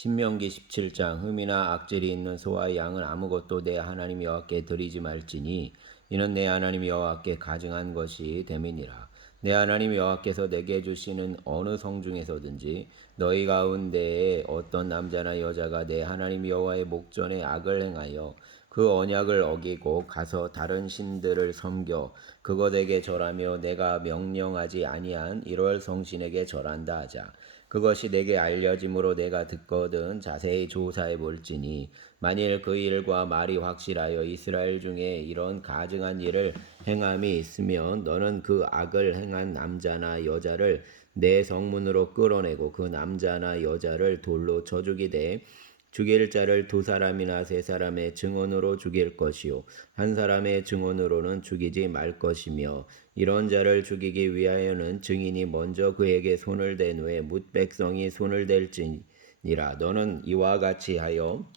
신명기 17장 흠이나 악질이 있는 소와 양은 아무것도 내 하나님 여호와께 드리지 말지니 이는 내 하나님 여호와께 가증한 것이 됨이니라. 내 하나님 여호와께서 내게 주시는 어느 성 중에서든지 너희 가운데에 어떤 남자나 여자가 내 하나님 여호와의 목전에 악을 행하여 그 언약을 어기고 가서 다른 신들을 섬겨 그것에게 절하며 내가 명령하지 아니한 이월 성신에게 절한다 하자 그것이 내게 알려짐으로 내가 듣거든 자세히 조사해 볼지니 만일 그 일과 말이 확실하여 이스라엘 중에 이런 가증한 일을 행함이 있으면 너는 그 악을 행한 남자나 여자를 내 성문으로 끌어내고 그 남자나 여자를 돌로 쳐 죽이되 죽일 자를 두 사람이나 세 사람의 증언으로 죽일 것이요. 한 사람의 증언으로는 죽이지 말 것이며 이런 자를 죽이기 위하여는 증인이 먼저 그에게 손을 댄 후에 뭇 백성이 손을 댈지니라. 너는 이와 같이 하여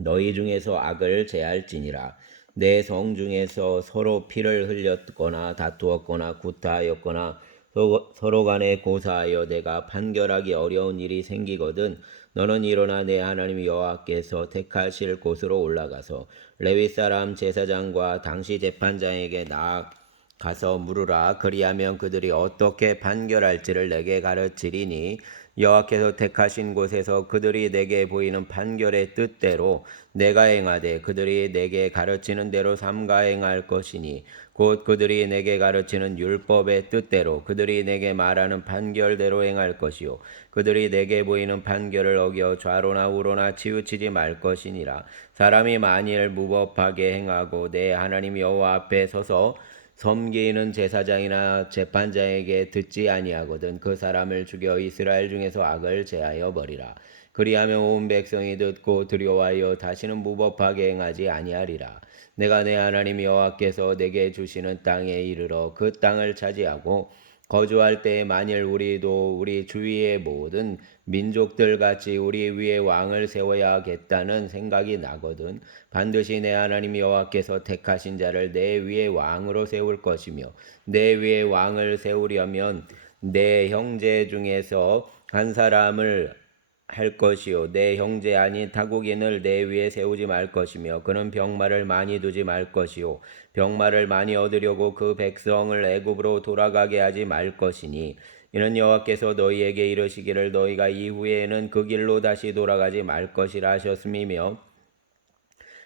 너희 중에서 악을 제할지니라. 내 성 중에서 서로 피를 흘렸거나 다투었거나 구타하였거나 서- 서로 간에 고사하여 내가 판결하기 어려운 일이 생기거든 너는 일어나 내 하나님 여호와께서 택하실 곳으로 올라가서 레위 사람 제사장과 당시 재판장에게 나아 가서 물으라. 그리하면 그들이 어떻게 판결할지를 내게 가르치리니 여호와께서 택하신 곳에서 그들이 내게 보이는 판결의 뜻대로 내가 행하되 그들이 내게 가르치는 대로 삼가 행할 것이니 곧 그들이 내게 가르치는 율법의 뜻대로 그들이 내게 말하는 판결대로 행할 것이요. 그들이 내게 보이는 판결을 어겨 좌로나 우로나 치우치지 말 것이니라. 사람이 만일 무법하게 행하고 내 하나님 여호와 앞에 서서 섬기는 제사장이나 재판장에게 듣지 아니하거든 그 사람을 죽여 이스라엘 중에서 악을 제하여 버리라. 그리하면 온 백성이 듣고 두려워하여 다시는 무법하게 행하지 아니하리라. 내가 내 하나님 여호와께서 내게 주시는 땅에 이르러 그 땅을 차지하고 거주할 때에 만일 우리도 우리 주위의 모든 민족들 같이 우리 위에 왕을 세워야겠다는 생각이 나거든. 반드시 내 하나님 여호와께서 택하신 자를 내 위에 왕으로 세울 것이며 내 위에 왕을 세우려면 내 형제 중에서 한 사람을 할 것이요. 내 형제 아닌 타국인을 내 위에 세우지 말 것이며 그는 병마를 많이 두지 말 것이요. 병마를 많이 얻으려고 그 백성을 애굽으로 돌아가게 하지 말 것이니 이는 여호와께서 너희에게 이르시기를 너희가 이후에는 그 길로 다시 돌아가지 말 것이라 하셨음이며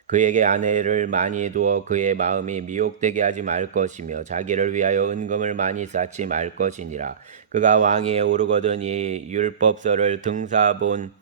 그에게 아내를 많이 두어 그의 마음이 미혹되게 하지 말 것이며 자기를 위하여 은금을 많이 쌓지 말 것이니라. 그가 왕위에 오르거든 이 율법서를 등사본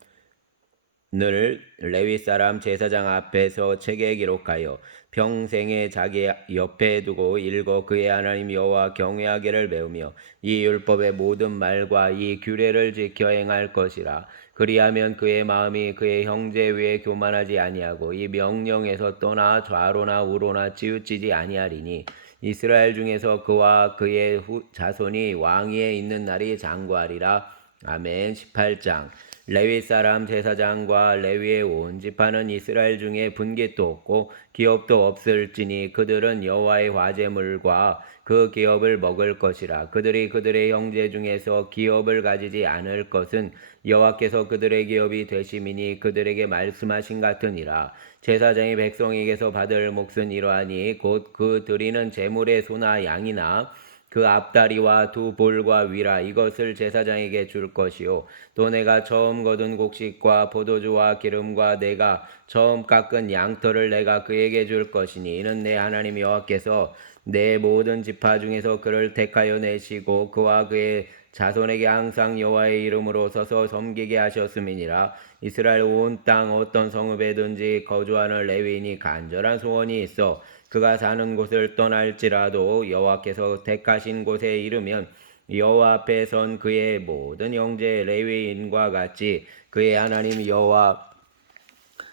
늘 레위 사람 제사장 앞에서 책에 기록하여 평생에 자기 옆에 두고 읽어 그의 하나님 여호와 경외하기를 배우며 이 율법의 모든 말과 이 규례를 지켜 행할 것이라 그리하면 그의 마음이 그의 형제 위에 교만하지 아니하고 이 명령에서 떠나 좌로나 우로나 치우치지 아니하리니 이스라엘 중에서 그와 그의 후, 자손이 왕위에 있는 날이 장구하리라. 아멘. 18장 레위 사람 제사장과 레위의 온 지파는 이스라엘 중에 분깃도 없고 기업도 없을지니 그들은 여호와의 화제물과 그 기업을 먹을 것이라. 그들이 그들의 형제 중에서 기업을 가지지 않을 것은 여호와께서 그들의 기업이 되심이니 그들에게 말씀하신 같으니라. 제사장이 백성에게서 받을 몫은 이러하니 곧 그 드리는 제물의 소나 양이나 그 앞다리와 두 볼과 위라 이것을 제사장에게 줄 것이요. 또 내가 처음 거둔 곡식과 포도주와 기름과 내가 처음 깎은 양털을 내가 그에게 줄 것이니 이는 내 하나님 여호와께서 내 모든 지파 중에서 그를 택하여 내시고 그와 그의 자손에게 항상 여호와의 이름으로 서서 섬기게 하셨음이니라. 이스라엘 온 땅 어떤 성읍에든지 거주하는 레위인이 간절한 소원이 있어 그가 사는 곳을 떠날지라도 여호와께서 택하신 곳에 이르면 여호와 앞에 선 그의 모든 형제 레위인과 같이 그의 하나님 여호와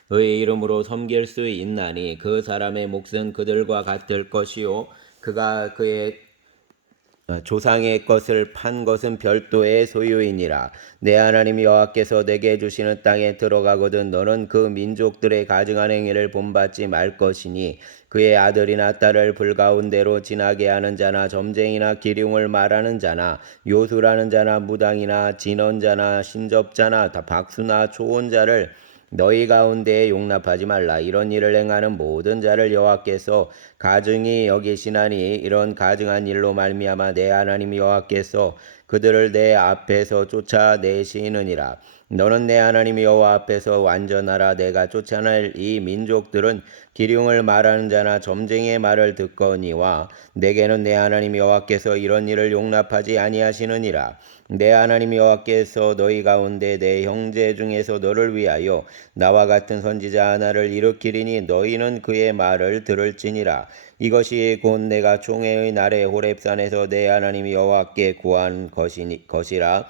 의 이름으로 섬길 수 있나니 그 사람의 몫은 그들과 같을 것이요. 그가 그의 어, 조상의 것을 판 것은 별도의 소유이니라. 내 하나님 여호와께서 내게 주시는 땅에 들어가거든 너는 그 민족들의 가증한 행위를 본받지 말 것이니 그의 아들이나 딸을 불가운데로 지나게 하는 자나 점쟁이나 기륭을 말하는 자나 요술하는 자나 무당이나 진언자나 신접자나 다 박수나 초혼자를 너희 가운데에 용납하지 말라. 이런 일을 행하는 모든 자를 여호와께서 가증히 여기시나니 이런 가증한 일로 말미암아 내 하나님 여호와께서 그들을 내 앞에서 쫓아내시느니라. 너는 내 하나님 여호와 앞에서 완전하라. 내가 쫓아낼 이 민족들은 기륭을 말하는 자나 점쟁이의 말을 듣거니와 내게는 내 하나님 여호와께서 이런 일을 용납하지 아니하시느니라. 내 하나님 여호와께서 너희 가운데 내 형제 중에서 너를 위하여 나와 같은 선지자 하나를 일으키리니 너희는 그의 말을 들을지니라. 이것이 곧 내가 총회의 날에 호렙산에서 내 하나님 여호와께 구한 것이라.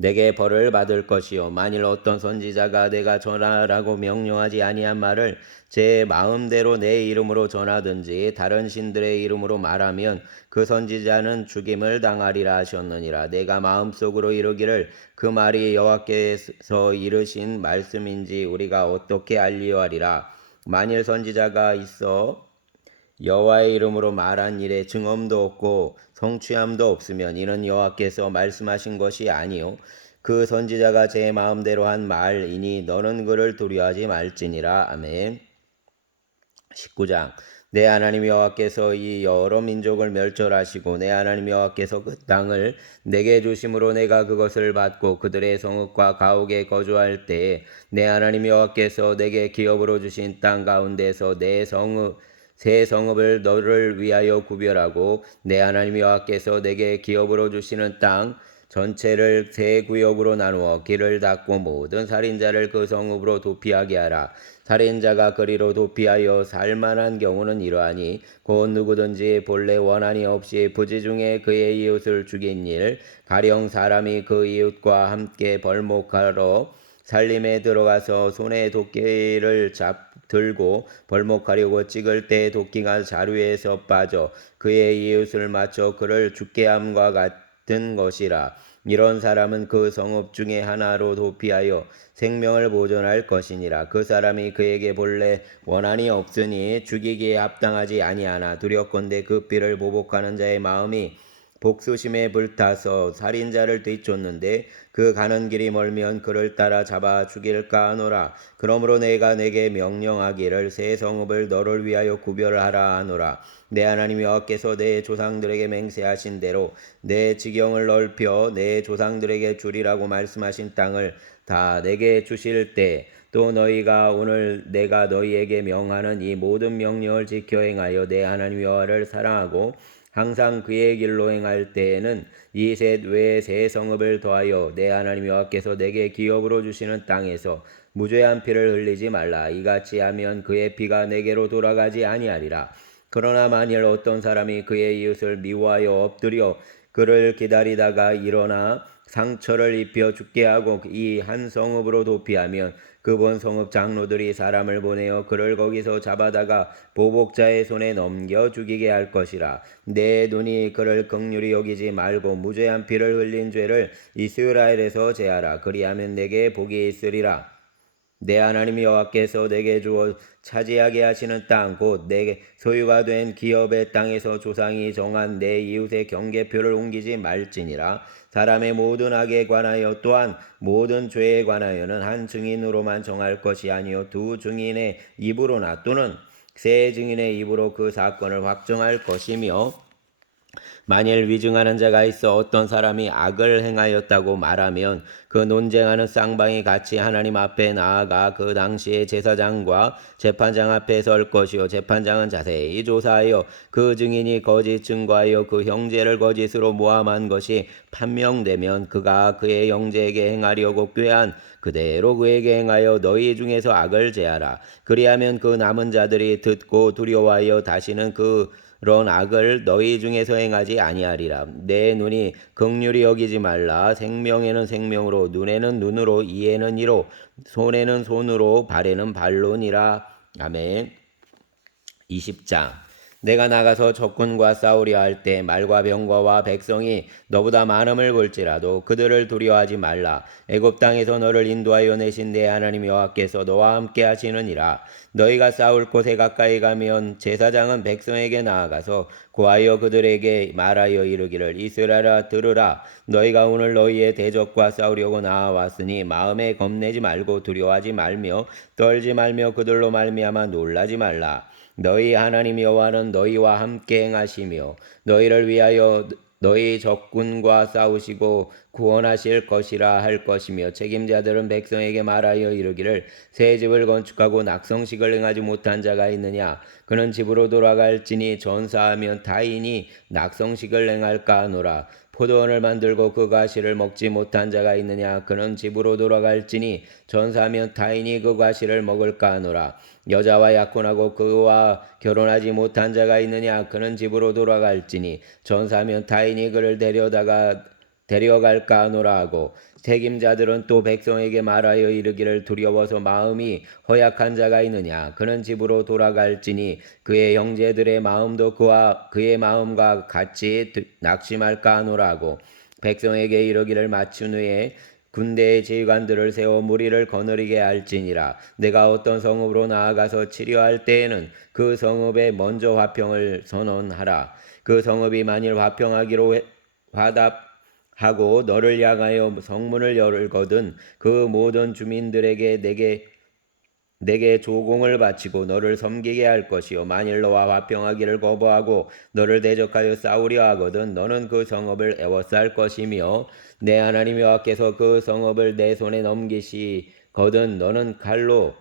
내게 벌을 받을 것이요. 만일 어떤 선지자가 내가 전하라고 명령하지 아니한 말을 제 마음대로 내 이름으로 전하든지 다른 신들의 이름으로 말하면 그 선지자는 죽임을 당하리라 하셨느니라. 내가 마음속으로 이르기를 그 말이 여호와께서 이르신 말씀인지 우리가 어떻게 알리하리라. 만일 선지자가 있어 여호와의 이름으로 말한 일에 증언도 없고 성취함도 없으면 이는 여호와께서 말씀하신 것이 아니요. 그 선지자가 제 마음대로 한 말이니 너는 그를 두려워하지 말지니라. 아멘. 19장. 내 하나님 여호와께서 이 여러 민족을 멸절하시고 내 하나님 여호와께서 그 땅을 내게 주심으로 내가 그것을 받고 그들의 성읍과 가옥에 거주할 때에 내 하나님 여호와께서 내게 기업으로 주신 땅 가운데서 내 성읍 새 성읍을 너를 위하여 구별하고 내 하나님 여호와께서 내게 기업으로 주시는 땅 전체를 세 구역으로 나누어 길을 닫고 모든 살인자를 그 성읍으로 도피하게 하라. 살인자가 거리로 도피하여 살만한 경우는 이러하니 곧 누구든지 본래 원한이 없이 부지 중에 그의 이웃을 죽인 일 가령 사람이 그 이웃과 함께 벌목하러 살림에 들어가서 손에 도끼를 잡 들고 벌목하려고 찍을 때 도끼가 자루에서 빠져 그의 이웃을 맞춰 그를 죽게 함과 같은 것이라. 이런 사람은 그 성읍 중에 하나로 도피하여 생명을 보존할 것이니라. 그 사람이 그에게 본래 원한이 없으니 죽이기에 합당하지 아니하나 두렵건대 그 피를 보복하는 자의 마음이 복수심에 불타서 살인자를 뒤쫓는데 그 가는 길이 멀면 그를 따라 잡아 죽일까 하노라. 그러므로 내가 내게 명령하기를 새 성읍을 너를 위하여 구별하라 하노라. 내 하나님 여호와께서 내 조상들에게 맹세하신 대로 내 지경을 넓혀 내 조상들에게 주리라고 말씀하신 땅을 다 내게 주실 때 또 너희가 오늘 내가 너희에게 명하는 이 모든 명령을 지켜 행하여 내 하나님 여호와를 사랑하고 항상 그의 길로 행할 때에는 이셋 외에 새 성읍을 더하여 내 하나님 여호와께서 내게 기업으로 주시는 땅에서 무죄한 피를 흘리지 말라. 이같이 하면 그의 피가 내게로 돌아가지 아니하리라. 그러나 만일 어떤 사람이 그의 이웃을 미워하여 엎드려 그를 기다리다가 일어나 상처를 입혀 죽게 하고 이 한 성읍으로 도피하면 그본 성읍 장로들이 사람을 보내어 그를 거기서 잡아다가 보복자의 손에 넘겨 죽이게 할 것이라. 내 눈이 그를 극률이 여기지 말고 무죄한 피를 흘린 죄를 이스라엘에서 제하라. 그리하면 내게 복이 있으리라 내 하나님 여호와께서 내게 주어 차지하게 하시는 땅 곧 내게 소유가 된 기업의 땅에서 조상이 정한 내 이웃의 경계표를 옮기지 말지니라. 사람의 모든 악에 관하여 또한 모든 죄에 관하여는 한 증인으로만 정할 것이 아니요 두 증인의 입으로나 또는 세 증인의 입으로 그 사건을 확정할 것이며 만일 위증하는 자가 있어 어떤 사람이 악을 행하였다고 말하면 그 논쟁하는 쌍방이 같이 하나님 앞에 나아가 그 당시에 제사장과 재판장 앞에 설 것이요. 재판장은 자세히 조사하여 그 증인이 거짓 증거하여 그 형제를 거짓으로 모함한 것이 판명되면 그가 그의 형제에게 행하려고 꾀한 그대로 그에게 행하여 너희 중에서 악을 제하라. 그리하면 그 남은 자들이 듣고 두려워하여 다시는 그 그런 악을 너희 중에서 행하지 아니하리라. 내 눈이 극률이 여기지 말라. 생명에는 생명으로, 눈에는 눈으로, 이에는 이로, 손에는 손으로, 발에는 발로니라. 아멘. 20장 내가 나가서 적군과 싸우려 할 때 말과 병과와 백성이 너보다 많음을 볼지라도 그들을 두려워하지 말라. 애굽 땅에서 너를 인도하여 내신 내 하나님 여호와께서 너와 함께 하시느니라. 너희가 싸울 곳에 가까이 가면 제사장은 백성에게 나아가서 고하여 그들에게 말하여 이르기를 이스라엘아 들으라. 너희가 오늘 너희의 대적과 싸우려고 나와왔으니 마음에 겁내지 말고 두려워하지 말며 떨지 말며 그들로 말미암아 놀라지 말라 너희 하나님 여호와는 너희와 함께 행하시며 너희를 위하여 너희 적군과 싸우시고 구원하실 것이라 할 것이며 책임자들은 백성에게 말하여 이르기를 새 집을 건축하고 낙성식을 행하지 못한 자가 있느냐? 그는 집으로 돌아갈지니 전사하면 타인이 낙성식을 행할까 하노라 포도원을 만들고 그 가시를 먹지 못한 자가 있느냐? 그는 집으로 돌아갈지니 전사하면 타인이 그 가시를 먹을까 하노라. 여자와 약혼하고 그와 결혼하지 못한 자가 있느냐? 그는 집으로 돌아갈지니 전사하면 타인이 그를 데려다가 데려갈까 하노라 하고 책임자들은 또 백성에게 말하여 이르기를 두려워서 마음이 허약한 자가 있느냐? 그는 집으로 돌아갈지니 그의 형제들의 마음도 그와 그의 마음과 같이 낙심할까 하노라고 백성에게 이르기를 마친 후에 군대의 지휘관들을 세워 무리를 거느리게 할지니라. 내가 어떤 성읍으로 나아가서 치료할 때에는 그 성읍에 먼저 화평을 선언하라. 그 성읍이 만일 화평하기로 화답 하고 너를 향하여 성문을 열거든 그 모든 주민들에게 내게 내게 조공을 바치고 너를 섬기게 할 것이요. 만일 너와 화평하기를 거부하고 너를 대적하여 싸우려 하거든 너는 그 성읍을 애워쌀 것이며 내 하나님 여호와께서 그 성읍을 내 손에 넘기시거든 너는 칼로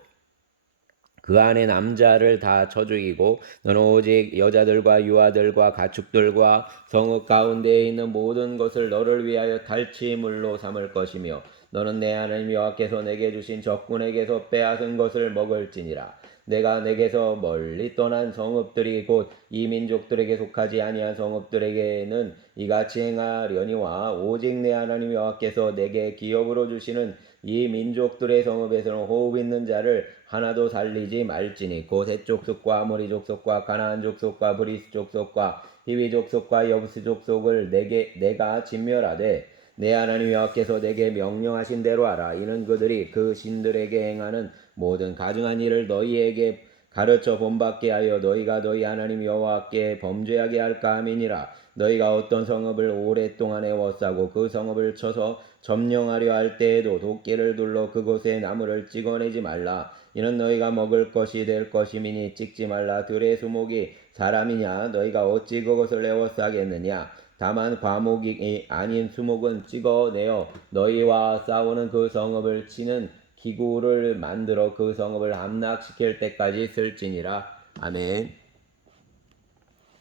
그 안에 남자를 다 쳐 죽이고 너는 오직 여자들과 유아들과 가축들과 성읍 가운데에 있는 모든 것을 너를 위하여 탈취물로 삼을 것이며 너는 내 하나님 여호와께서 내게 주신 적군에게서 빼앗은 것을 먹을지니라. 내가 내게서 멀리 떠난 성읍들이 곧 이 민족들에게 속하지 아니한 성읍들에게는 이같이 행하려니와 오직 내 하나님 여호와께서 내게 기업으로 주시는 이 민족들의 성읍에서는 호흡 있는 자를 하나도 살리지 말지니 곧의 족속과 아모리 족속과 가나안 족속과 브리스 족속과 히위 족속과 여부스 족속을 내게 내가 진멸하되 내 하나님 여호와께서 내게 명령하신 대로 하라. 이는 그들이 그 신들에게 행하는 모든 가증한 일을 너희에게 가르쳐 본받게 하여 너희가 너희 하나님 여호와께 범죄하게 할까 함이니라. 너희가 어떤 성읍을 오랫동안 애워싸고 그 성읍을 쳐서 점령하려 할 때에도 도끼를 둘러 그곳에 나무를 찍어내지 말라 이는 너희가 먹을 것이 될 것이미니 찍지 말라. 들의 수목이 사람이냐? 너희가 어찌 그것을 애워싸겠느냐? 다만 과목이 아닌 수목은 찍어내어 너희와 싸우는 그 성읍을 치는 기구를 만들어 그 성읍을 함락시킬 때까지 쓸지니라. 아멘.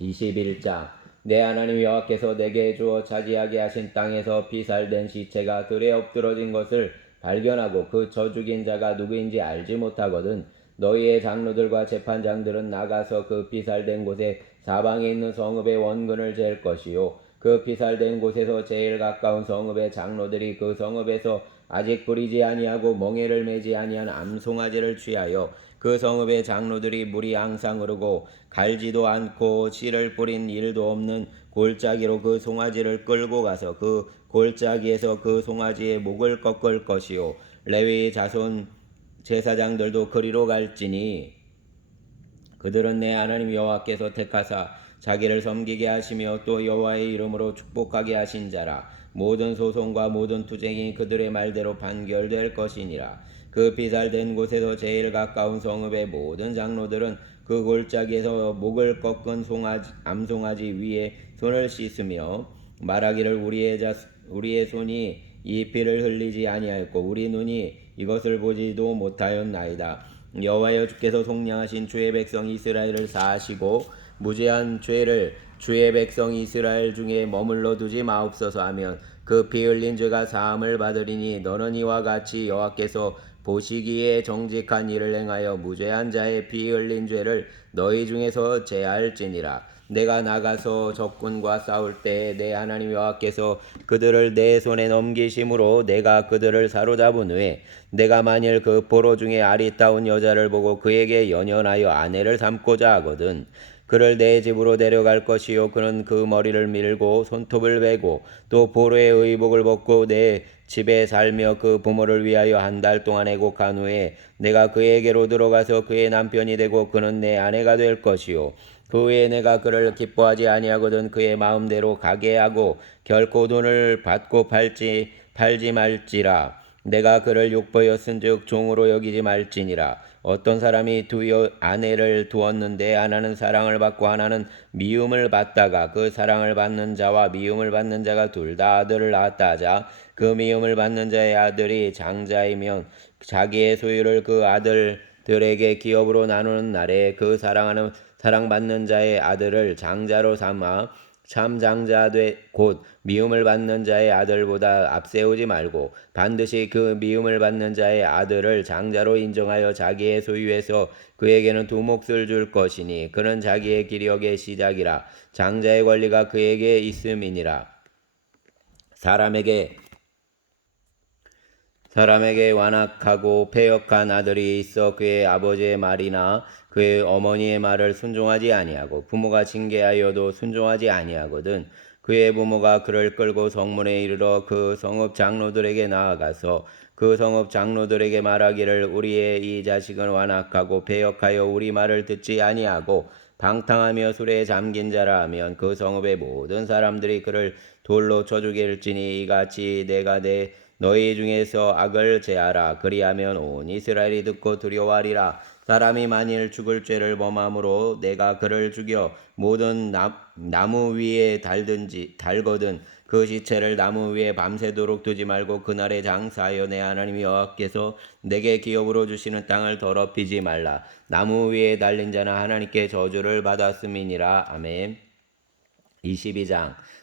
21장 내 하나님 여호와께서 내게 주어 차지하게 하신 땅에서 피살된 시체가 들에 엎드러진 것을 발견하고 그저 죽인 자가 누구인지 알지 못하거든 너희의 장로들과 재판장들은 나가서 그 피살된 곳에 사방에 있는 성읍의 원근을 잴 것이요. 그 피살된 곳에서 제일 가까운 성읍의 장로들이 그 성읍에서 아직 뿌리지 아니하고 멍에를 매지 아니한 암송아지를 취하여 그 성읍의 장로들이 물이 항상 흐르고 갈지도 않고 씨를 뿌린 일도 없는 골짜기로 그 송아지를 끌고 가서 그 골짜기에서 그 송아지의 목을 꺾을 것이요. 레위 자손 제사장들도 그리로 갈지니 그들은 내 하나님 여호와께서 택하사 자기를 섬기게 하시며 또 여호와의 이름으로 축복하게 하신 자라. 모든 소송과 모든 투쟁이 그들의 말대로 판결될 것이니라. 그 비살된 곳에서 제일 가까운 성읍의 모든 장로들은 그 골짜기에서 목을 꺾은 송아지, 암송아지 위에 손을 씻으며 말하기를 우리의 자 우리의 손이 이 피를 흘리지 아니하였고 우리 눈이 이것을 보지도 못하였나이다. 여호와여 주께서 속량하신 주의 백성 이스라엘을 사하시고 무죄한 죄를 주의 백성 이스라엘 중에 머물러 두지 마옵소서 하면 그 피 흘린 죄가 사함을 받으리니 너는 이와 같이 여호와께서 보시기에 정직한 일을 행하여 무죄한 자의 피 흘린 죄를 너희 중에서 제할지니라. 내가 나가서 적군과 싸울 때 내 하나님 여호와께서 그들을 내 손에 넘기심으로 내가 그들을 사로잡은 후에 내가 만일 그 포로 중에 아리따운 여자를 보고 그에게 연연하여 아내를 삼고자 하거든 그를 내 집으로 데려갈 것이요. 그는 그 머리를 밀고 손톱을 베고 또 포로의 의복을 벗고 내 집에 살며 그 부모를 위하여 한 달 동안 애곡한 후에 내가 그에게로 들어가서 그의 남편이 되고 그는 내 아내가 될 것이요. 그 후에 내가 그를 기뻐하지 아니하거든 그의 마음대로 가게 하고 결코 돈을 받고 팔지 팔지 말지라 내가 그를 욕보였은즉 종으로 여기지 말지니라. 어떤 사람이 두 여- 아내를 두었는데 하나는 사랑을 받고 하나는 미움을 받다가 그 사랑을 받는 자와 미움을 받는 자가 둘 다 아들을 낳았다 하자 그 미움을 받는 자의 아들이 장자이면 자기의 소유를 그 아들들에게 기업으로 나누는 날에 그 사랑하는 사랑받는 자의 아들을 장자로 삼아 참 장자 되 곧 미움을 받는 자의 아들보다 앞세우지 말고 반드시 그 미움을 받는 자의 아들을 장자로 인정하여 자기의 소유에서 그에게는 두 몫을 줄 것이니 그는 자기의 기력의 시작이라 장자의 권리가 그에게 있음이니라. 사람에게 사람에게 완악하고 패역한 아들이 있어 그의 아버지의 말이나 그의 어머니의 말을 순종하지 아니하고 부모가 징계하여도 순종하지 아니하거든 그의 부모가 그를 끌고 성문에 이르러 그 성읍 장로들에게 나아가서 그 성읍 장로들에게 말하기를 우리의 이 자식은 완악하고 패역하여 우리 말을 듣지 아니하고 방탕하며 술에 잠긴 자라 하면 그 성읍의 모든 사람들이 그를 돌로 쳐 죽일지니 이같이 내가 내 너희 중에서 악을 제하라. 그리하면 온 이스라엘이 듣고 두려워하리라. 사람이 만일 죽을 죄를 범함으로 내가 그를 죽여 모든 나, 나무 위에 달든지 달거든 그 시체를 나무 위에 밤새도록 두지 말고 그날에 장사하여 내 하나님 여호와께서 내게 기업으로 주시는 땅을 더럽히지 말라. 나무 위에 달린 자는 하나님께 저주를 받았음이니라. 아멘. 22장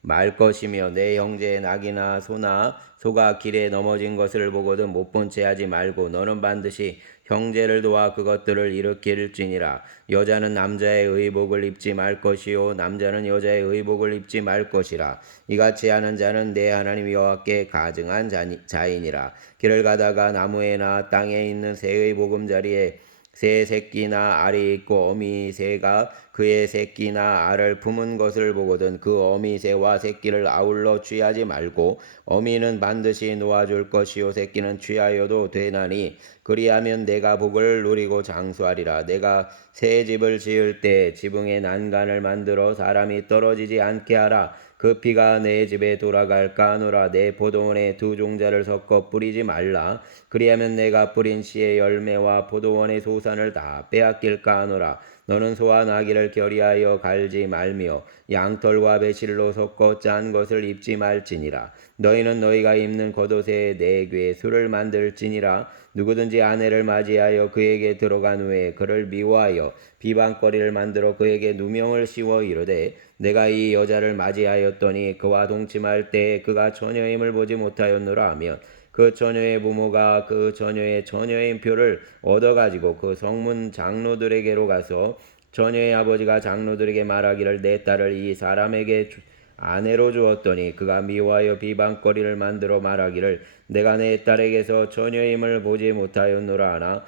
말 것이며 내 형제의 낙이나 소나 소가 길에 넘어진 것을 보거든 못 본 채 하지 말고 너는 반드시 형제를 도와 그것들을 일으킬지니라. 여자는 남자의 의복을 입지 말 것이요 남자는 여자의 의복을 입지 말 것이라. 이같이 하는 자는 내 하나님 여호와께 가증한 자니- 자이니라. 길을 가다가 나무에나 땅에 있는 새의 보금자리에 새 새끼나 알이 있고 어미 새가 그의 새끼나 알을 품은 것을 보거든 그 어미 새와 새끼를 아울러 취하지 말고 어미는 반드시 놓아줄 것이요 새끼는 취하여도 되나니 그리하면 내가 복을 누리고 장수하리라. 내가 새 집을 지을 때 지붕에 난간을 만들어 사람이 떨어지지 않게 하라. 그 피가 내 집에 돌아갈까 하노라. 내 포도원에 두 종자를 섞어 뿌리지 말라. 그리하면 내가 뿌린 씨의 열매와 포도원의 소산을 다 빼앗길까 하노라 너는 소와 나귀를 결의하여 갈지 말며 양털과 배실로 섞어 짠 것을 입지 말지니라. 너희는 너희가 입는 겉옷에 내 귀에 술을 만들지니라. 누구든지 아내를 맞이하여 그에게 들어간 후에 그를 미워하여 비방거리를 만들어 그에게 누명을 씌워 이르되 내가 이 여자를 맞이하였더니 그와 동침할 때 그가 처녀임을 보지 못하였노라 하면 그 처녀의 부모가 그 처녀의 처녀인 표를 얻어가지고 그 성문 장로들에게로 가서 처녀의 아버지가 장로들에게 말하기를 내 딸을 이 사람에게 주- 아내로 주었더니 그가 미워하여 비방거리를 만들어 말하기를 내가 내 딸에게서 처녀임을 보지 못하였노라 하나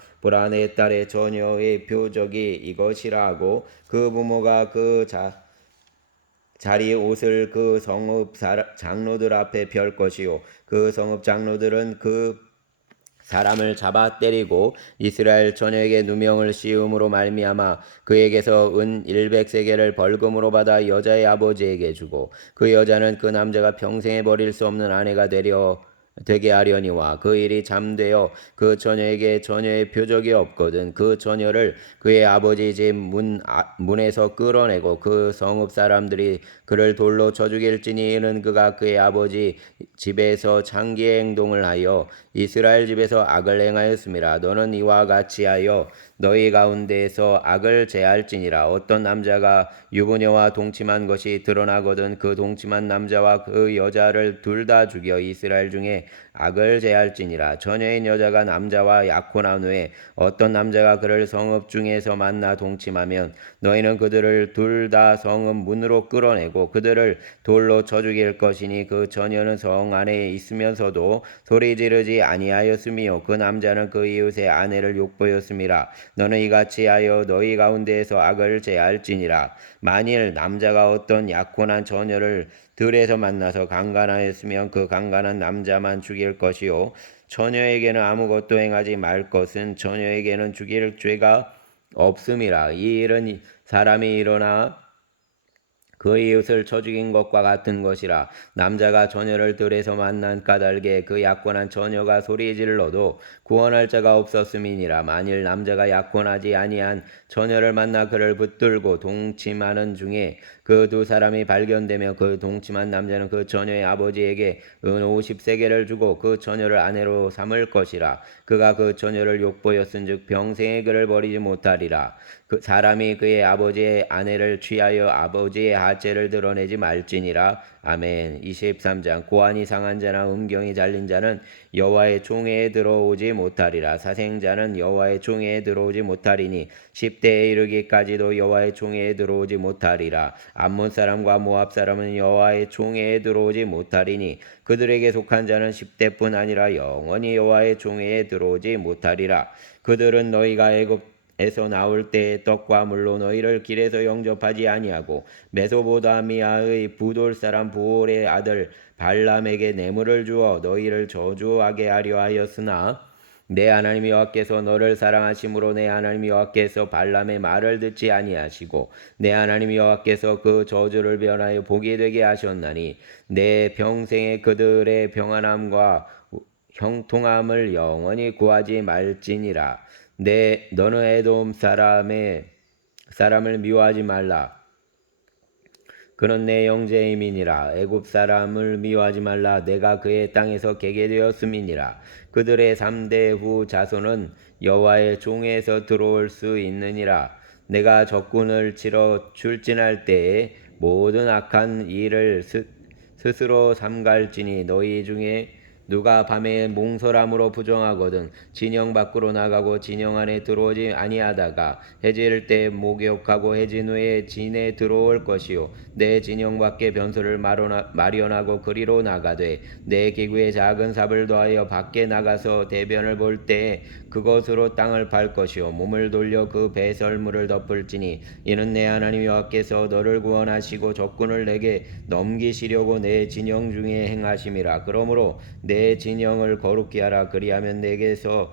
내 딸의 처녀의 표적이 이것이라 하고 그 부모가 그 자, 자리 옷을 그 성읍 사- 장로들 앞에 펼 것이요. 그 성읍 장로들은 그 사람을 잡아 때리고 이스라엘 처녀에게 누명을 씌움으로 말미암아 그에게서 은 100세겔을 벌금으로 받아 여자의 아버지에게 주고 그 여자는 그 남자가 평생에 버릴 수 없는 아내가 되려 되게 하려니와 그 일이 잠되어 그 처녀에게 처녀의 표적이 없거든 그 처녀를 그의 아버지 집 문, 아, 문에서 끌어내고 그 성읍 사람들이 그를 돌로 쳐 죽일지니 이는 그가 그의 아버지 집에서 장기의 행동을 하여 이스라엘 집에서 악을 행하였습니다. 너는 이와 같이 하여 너희 가운데에서 악을 제할지니라 어떤 남자가 유부녀와 동침한 것이 드러나거든 그 동침한 남자와 그 여자를 둘 다 죽여 이스라엘 중에 악을 제할지니라 처녀인 여자가 남자와 약혼한 후에 어떤 남자가 그를 성읍 중에서 만나 동침하면 너희는 그들을 둘 다 성읍 문으로 끌어내고 그들을 돌로 쳐 죽일 것이니 그 처녀는 성 안에 있으면서도 소리 지르지 아니하였으며 그 남자는 그 이웃의 아내를 욕보였음이라 너는 이같이 하여 너희 가운데에서 악을 제할지니라. 만일 남자가 어떤 약혼한 처녀를 들에서 만나서 강간하였으면 그 강간한 남자만 죽일 것이요. 처녀에게는 아무것도 행하지 말 것은 처녀에게는 죽일 죄가 없음이라. 이 일은 사람이 일어나 그 이웃을 쳐 죽인 것과 같은 것이라 남자가 처녀를 들에서 만난 까닭에 그 약혼한 처녀가 소리 질러도 구원할 자가 없었음이니라. 만일 남자가 약혼하지 아니한 처녀를 만나 그를 붙들고 동침하는 중에 그 두 사람이 발견되며 그 동침한 남자는 그 처녀의 아버지에게 은 50세계를 주고 그 처녀를 아내로 삼을 것이라. 그가 그 처녀를 욕보였은즉 평생에 그를 버리지 못하리라. 그 사람이 그의 아버지의 아내를 취하여 아버지의 하체를 드러내지 말지니라. 아멘. 23장. 고안이 상한 자나 음경이 잘린 자는 여호와의 총회에 들어오지 못하리라. 사생자는 여호와의 총회에 들어오지 못하리니 10대에 이르기까지도 여호와의 총회에 들어오지 못하리라. 암몬 사람과 모압 사람은 여호와의 총회에 들어오지 못하리니 그들에게 속한 자는 10대뿐 아니라 영원히 여호와의 총회에 들어오지 못하리라. 그들은 너희가 애굽 에서 나올 때의 떡과 물로 너희를 길에서 영접하지 아니하고 메소보다미아의 부돌 사람 부올의 아들 발람에게 뇌물을 주어 너희를 저주하게 하려 하였으나 내 하나님 여호와께서 너를 사랑하심으로 내 하나님 여호와께서 발람의 말을 듣지 아니하시고 내 하나님 여호와께서 그 저주를 변하여 보게 되게 하셨나니 내 평생에 그들의 평안함과 형통함을 영원히 구하지 말지니라 내 너는 에돔 사람의 사람을 미워하지 말라. 그는 내 형제임이니라. 애굽 사람을 미워하지 말라. 내가 그의 땅에서 개게 되었음이니라. 그들의 삼대 후 자손은 여호와의 종에서 들어올 수 있느니라. 내가 적군을 치러 출진할 때에 모든 악한 일을 스, 스스로 삼갈지니 너희 중에 누가 밤에 몽설함으로 부정하거든 진영 밖으로 나가고 진영 안에 들어오지 아니하다가 해질 때 목욕하고 해진 후에 진에 들어올 것이요. 내 진영 밖에 변소를 마련하고 그리로 나가되 내 기구에 작은 삽을 더하여 밖에 나가서 대변을 볼 때에 그것으로 땅을 밟 것이요. 몸을 돌려 그 배설물을 덮을지니 이는 내 하나님 여호와께서 너를 구원하시고 적군을 내게 넘기시려고 내 진영 중에 행하심이라. 그러므로 내 진영을 거룩히 하라. 그리하면 내게서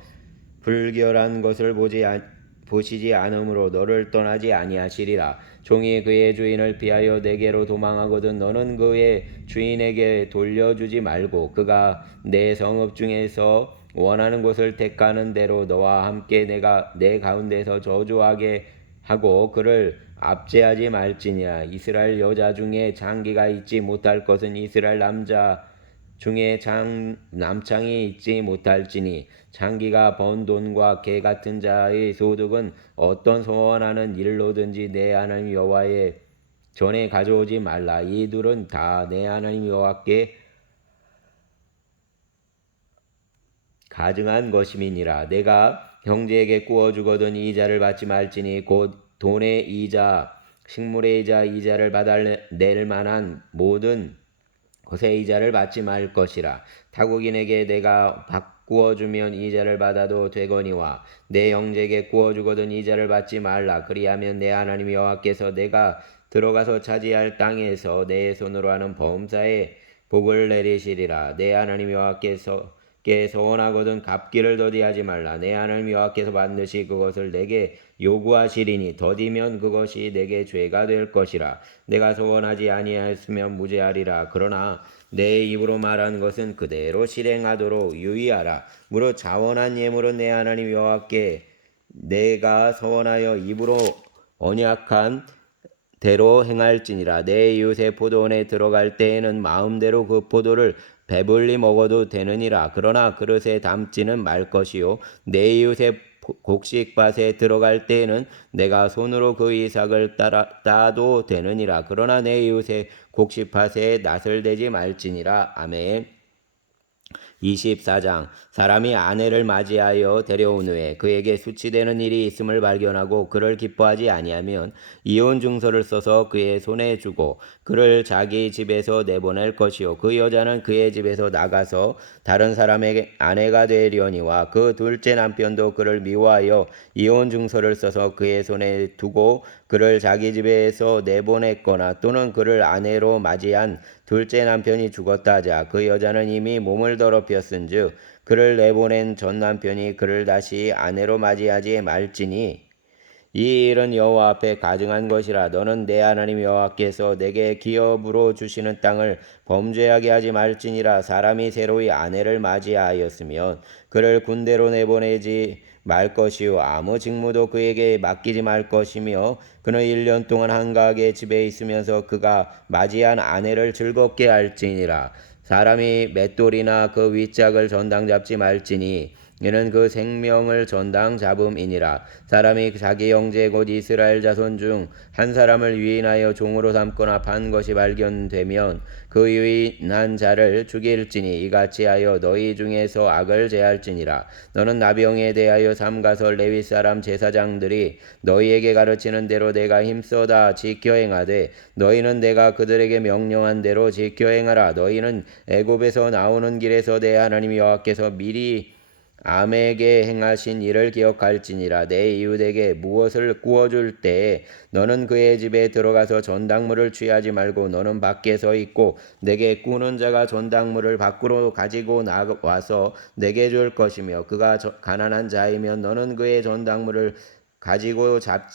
불결한 것을 보지 아, 보시지 않으므로 너를 떠나지 아니하시리라. 종이 그의 주인을 피하여 내게로 도망하거든 너는 그의 주인에게 돌려주지 말고 그가 내 성읍 중에서 원하는 곳을 택하는 대로 너와 함께 내가 내 가운데서 저주하게 하고 그를 압제하지 말지니라. 이스라엘 여자 중에 장기가 있지 못할 것은 이스라엘 남자 중에 장 남창이 있지 못할지니 장기가 번 돈과 개 같은 자의 소득은 어떤 소원하는 일로든지 내 하나님 여호와의 전에 가져오지 말라. 이 둘은 다 내 하나님 여호와께 가증한 것임이니라. 내가 형제에게 구워 주거든 이자를 받지 말지니 곧 돈의 이자 식물의 이자 이자를 받아낼 만한 모든 것의 이자를 받지 말 것이라. 타국인에게 내가 바꾸어 주면 이자를 받아도 되거니와 내 형제에게 구워 주거든 이자를 받지 말라. 그리하면 내 하나님 여호와께서 내가 들어가서 차지할 땅에서 내 손으로 하는 범사에 복을 내리시리라. 내 하나님 여호와께서 께 소원하거든 갚기를 더디하지 말라. 내 하나님 여호와께서 반드시 그것을 내게 요구하시리니 더디면 그것이 내게 죄가 될 것이라. 내가 소원하지 아니하였으면 무죄하리라. 그러나 내 입으로 말한 것은 그대로 실행하도록 유의하라. 무릇 자원한 예물은 내 하나님 여호와께 내가 소원하여 입으로 언약한 대로 행할지니라. 내 이웃의 포도원에 들어갈 때에는 마음대로 그 포도를 배불리 먹어도 되느니라. 그러나 그릇에 담지는 말 것이요. 내 이웃의 곡식밭에 들어갈 때에는 내가 손으로 그 이삭을 따라, 따도 되느니라. 그러나 내 이웃의 곡식밭에 낯을 대지 말지니라. 아멘 24장 사람이 아내를 맞이하여 데려온 후에 그에게 수치되는 일이 있음을 발견하고 그를 기뻐하지 아니하면 이혼 증서를 써서 그의 손에 주고 그를 자기 집에서 내보낼 것이요. 그 여자는 그의 집에서 나가서 다른 사람에게 아내가 되려니와 그 둘째 남편도 그를 미워하여 이혼 증서를 써서 그의 손에 두고 그를 자기 집에서 내보냈거나 또는 그를 아내로 맞이한 둘째 남편이 죽었다 하자 그 여자는 이미 몸을 더럽혔은즉 그를 내보낸 전 남편이 그를 다시 아내로 맞이하지 말지니. 이 일은 여호와 앞에 가증한 것이라 너는 내 하나님 여호와께서 내게 기업으로 주시는 땅을 범죄하게 하지 말지니라. 사람이 새로이 아내를 맞이하였으면 그를 군대로 내보내지 말 것이요 아무 직무도 그에게 맡기지 말 것이며 그는 1년 동안 한가하게 집에 있으면서 그가 맞이한 아내를 즐겁게 할지니라. 사람이 맷돌이나 그 윗짝을 전당 잡지 말지니 이는 그 생명을 전당 잡음이니라. 사람이 자기 형제 곧 이스라엘 자손 중 한 사람을 유인하여 종으로 삼거나 판 것이 발견되면 그 유인한 자를 죽일지니 이같이 하여 너희 중에서 악을 제할지니라. 너는 나병에 대하여 삼가서 레위 사람 제사장들이 너희에게 가르치는 대로 내가 힘써다 지켜 행하되 너희는 내가 그들에게 명령한 대로 지켜 행하라. 너희는 애굽에서 나오는 길에서 내 하나님 여호와께서 미리 암에게 행하신 일을 기억할지니라. 내 이웃에게 무엇을 구워줄 때에 너는 그의 집에 들어가서 전당물을 취하지 말고 너는 밖에 서 있고 내게 꾸는 자가 전당물을 밖으로 가지고 나와서 내게 줄 것이며 그가 가난한 자이면 너는 그의 전당물을 가지고 잡,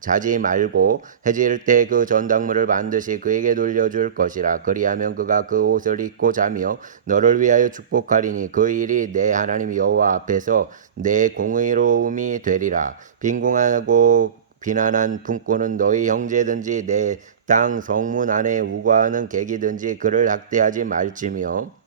자지 말고 해질 때 그 전당물을 반드시 그에게 돌려줄 것이라. 그리하면 그가 그 옷을 입고 자며 너를 위하여 축복하리니 그 일이 내 하나님 여호와 앞에서 내 공의로움이 되리라. 빈궁하고 비난한 품고는 너희 형제든지 내 땅 성문 안에 우과하는 객이든지 그를 학대하지 말지며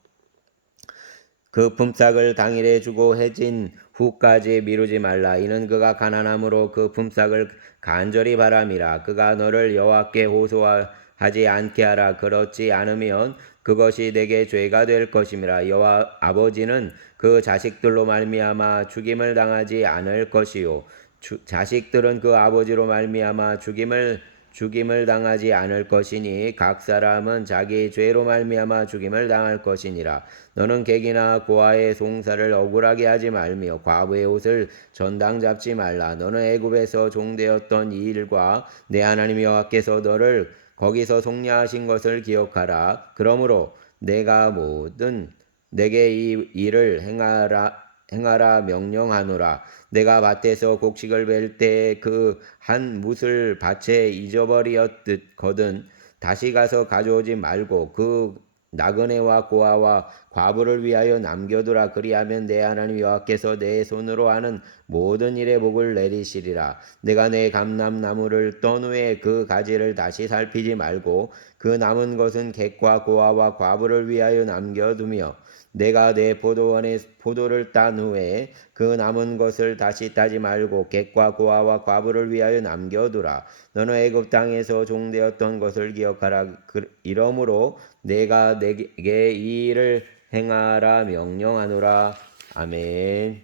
그 품삯을 당일에 주고 해진 후까지 미루지 말라. 이는 그가 가난함으로 그 품삯을 간절히 바람이라. 그가 너를 여호와께 호소하지 않게 하라. 그렇지 않으면 그것이 내게 죄가 될 것임이라. 여호와 아버지는 그 자식들로 말미암아 죽임을 당하지 않을 것이요. 주, 자식들은 그 아버지로 말미암아 죽임을 죽임을 당하지 않을 것이니 각 사람은 자기 죄로 말미암아 죽임을 당할 것이니라. 너는 객이나 고아의 송사를 억울하게 하지 말며 과부의 옷을 전당 잡지 말라. 너는 애굽에서 종되었던 이 일과 내 하나님 여호와께서 너를 거기서 속량하신 것을 기억하라. 그러므로 내가 모든 내게 이 일을 행하라 행하라 명령하노라. 내가 밭에서 곡식을 벨 때 그 한 뭇을 밭에 잊어버리었거든 다시 가서 가져오지 말고 그 나그네와 고아와 과부를 위하여 남겨두라 그리하면 내 하나님 여호와께서 내 손으로 하는 모든 일에 복을 내리시리라 내가 내 감람나무를 떤 후에 그 가지를 다시 살피지 말고 그 남은 것은 객과 고아와 과부를 위하여 남겨두며 내가 내 포도원에 포도를 딴 후에 그 남은 것을 다시 따지 말고 객과 고아와 과부를 위하여 남겨두라. 너는 애굽 땅에서 종되었던 것을 기억하라. 이러므로 내가 내게 이 일을 행하라 명령하노라. 아멘.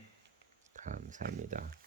감사합니다.